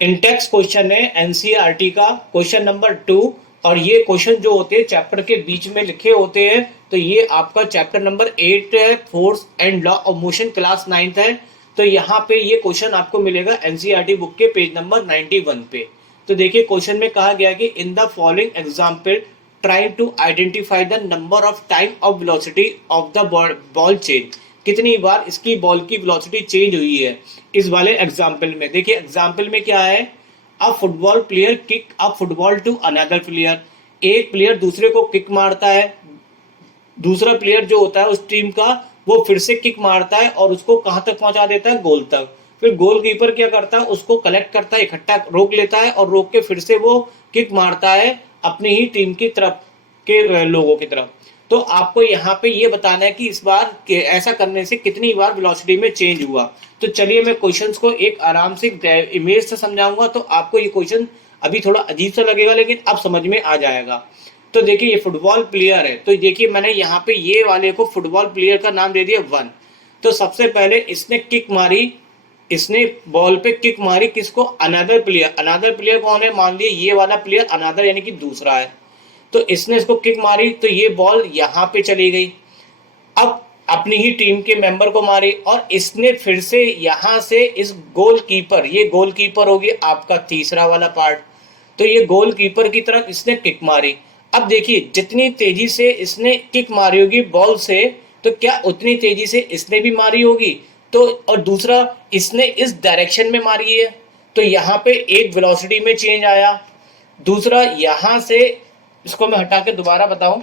Intex question है NCERT का question number 2। और ये क्वेश्चन जो होते हैं चैप्टर के बीच में लिखे होते हैं। तो ये आपका चैप्टर नंबर 8 है, force and law of motion, class 9th है। तो यहाँ पे ये क्वेश्चन आपको मिलेगा एनसीईआरटी बुक के पेज नंबर 91 पे। तो देखिए क्वेश्चन में कहा गया कि in the following example trying to identify the number of time of velocity of the ball change, कितनी बार इसकी बॉल की वेलोसिटी चेंज हुई है इस वाले एग्जाम्पल में। देखिए एग्जाम्पल में क्या है, a football player kick a football to another player, एक प्लेयर दूसरे को किक मारता है, दूसरा प्लेयर जो होता है उस टीम का वो फिर से किक मारता है और उसको कहां तक पहुंचा देता है, गोल तक। फिर गोलकीपर क्या करता है, उसको कलेक्ट करता है, इकट्ठा रोक लेता है और रोक के फिर से वो किक मारता है अपनी ही टीम की तरफ के लोगों की तरफ। तो आपको यहाँ पे ये बताना है कि इस बार ऐसा करने से कितनी बार वेलोसिटी में चेंज हुआ। तो चलिए मैं क्वेश्चंस को एक आराम से इमेज से समझाऊंगा, तो आपको ये क्वेश्चन अभी थोड़ा अजीब सा लगेगा लेकिन अब समझ में आ जाएगा। तो देखिए ये फुटबॉल प्लेयर है, तो देखिए मैंने यहाँ पे ये वाले को फुटबॉल प्लेयर का नाम दे दिया 1। तो सबसे पहले इसने किक मारी, इसने बॉल पे किक मारी किसको, अनदर प्लेयर। अनदर प्लेयर कौन है, मान लिया ये वाला प्लेयर अनदर यानी कि दूसरा है। तो इसने इसको किक मारी तो ये बॉल यहाँ पे चली गई, अब अपनी ही टीम के मेंबर को मारी और इसने फिर से यहां से इस गोलकीपर, ये गोलकीपर होगी आपका तीसरा वाला पार्ट। तो ये गोलकीपर की तरफ इसने किक मारी। अब देखिए जितनी तेजी से इसने किक मारी होगी बॉल से, तो क्या उतनी तेजी से इसने भी मारी होगी। तो और दूसरा इसने इस डायरेक्शन में मारी है, तो यहाँ पे एक वेलोसिटी में चेंज आया। दूसरा यहां से, इसको मैं हटा के दोबारा बताऊं,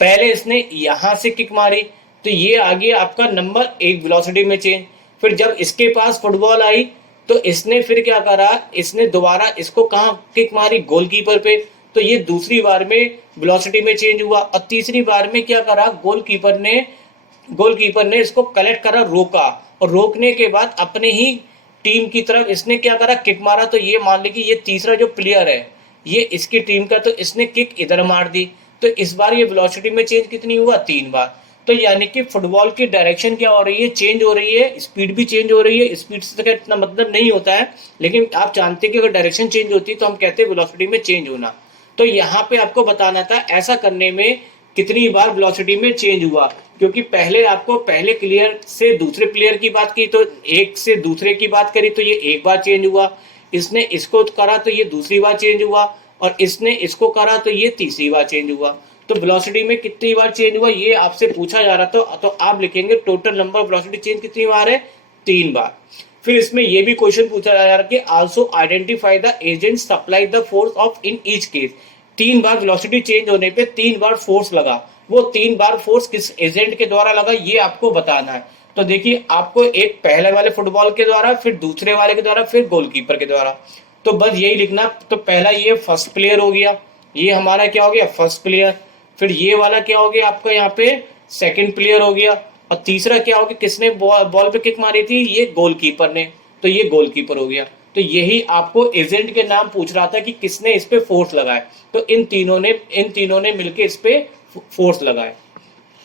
पहले इसने यहां से किक मारी तो ये आ गया आपका नंबर 1 वेलोसिटी में चेंज। फिर जब इसके पास फुटबॉल आई तो इसने फिर क्या करा, इसने दोबारा इसको कहां किक मारी, गोलकीपर पे, तो ये दूसरी बार में वेलोसिटी में चेंज हुआ। और तीसरी बार में क्या करा, गोलकीपर ने इसको कलेक्ट करा, रोका, और रोकने के बाद अपने ही टीम की तरफ इसने क्या करा, किक मारा। तो ये मान ली कि ये तीसरा जो प्लेयर है ये इसकी टीम का, तो इसने किक इधर मार दी। तो इस बार ये वेलोसिटी में चेंज कितनी हुआ, 3 बार। तो यानी कि फुटबॉल की डायरेक्शन क्या हो रही है, चेंज हो रही है, स्पीड भी चेंज हो रही है। स्पीड से तो इतना मतलब नहीं होता है, लेकिन आप जानते हैं कि अगर डायरेक्शन चेंज होती है तो हम कहते हैं वेलोसिटी में चेंज होना। तो यहाँ पे आपको बताना था ऐसा करने में कितनी बार वेलोसिटी में चेंज हुआ, क्योंकि पहले आपको पहले प्लेयर से दूसरे प्लेयर की बात की तो एक से दूसरे की बात करी तो ये एक बार चेंज हुआ, इसने इसको करा तो ये दूसरी बार चेंज हुआ, और इसने इसको करा तो ये तीसरी बार चेंज हुआ। तो वेलोसिटी में कितनी बार चेंज हुआ ये आपसे पूछा जा रहा था, तो आप लिखेंगे total number of velocity change कितनी बार है, 3 बार। फिर इसमें ये भी क्वेश्चन पूछा जा रहा है कि also identify the agent supply the force of in each case. 3 bar velocity change होने पे 3 बार फोर्स लगा, वो 3 बार फोर्स किस एजेंट के द्वारा लगा ये आपको बताना है। तो देखिए आपको एक पहले वाले फुटबॉल के द्वारा, फिर दूसरे वाले के द्वारा, फिर गोलकीपर के द्वारा। तो बस यही लिखना। तो पहला ये फर्स्ट प्लेयर हो गया, ये हमारा क्या हो गया, फर्स्ट प्लेयर। फिर ये वाला क्या हो गया आपका यहाँ पे सेकंड प्लेयर हो गया, और तीसरा क्या हो गया, किसने बॉल पे किक मारी थी, ये गोलकीपर ने, तो ये गोलकीपर हो गया। तो यही आपको एजेंट के नाम पूछ रहा था कि किसने इस पे फोर्स लगाए, तो इन तीनों ने मिलकर इस पे फोर्स लगाए।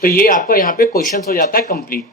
तो ये आपका यहाँ पे क्वेश्चन हो जाता है कंप्लीट।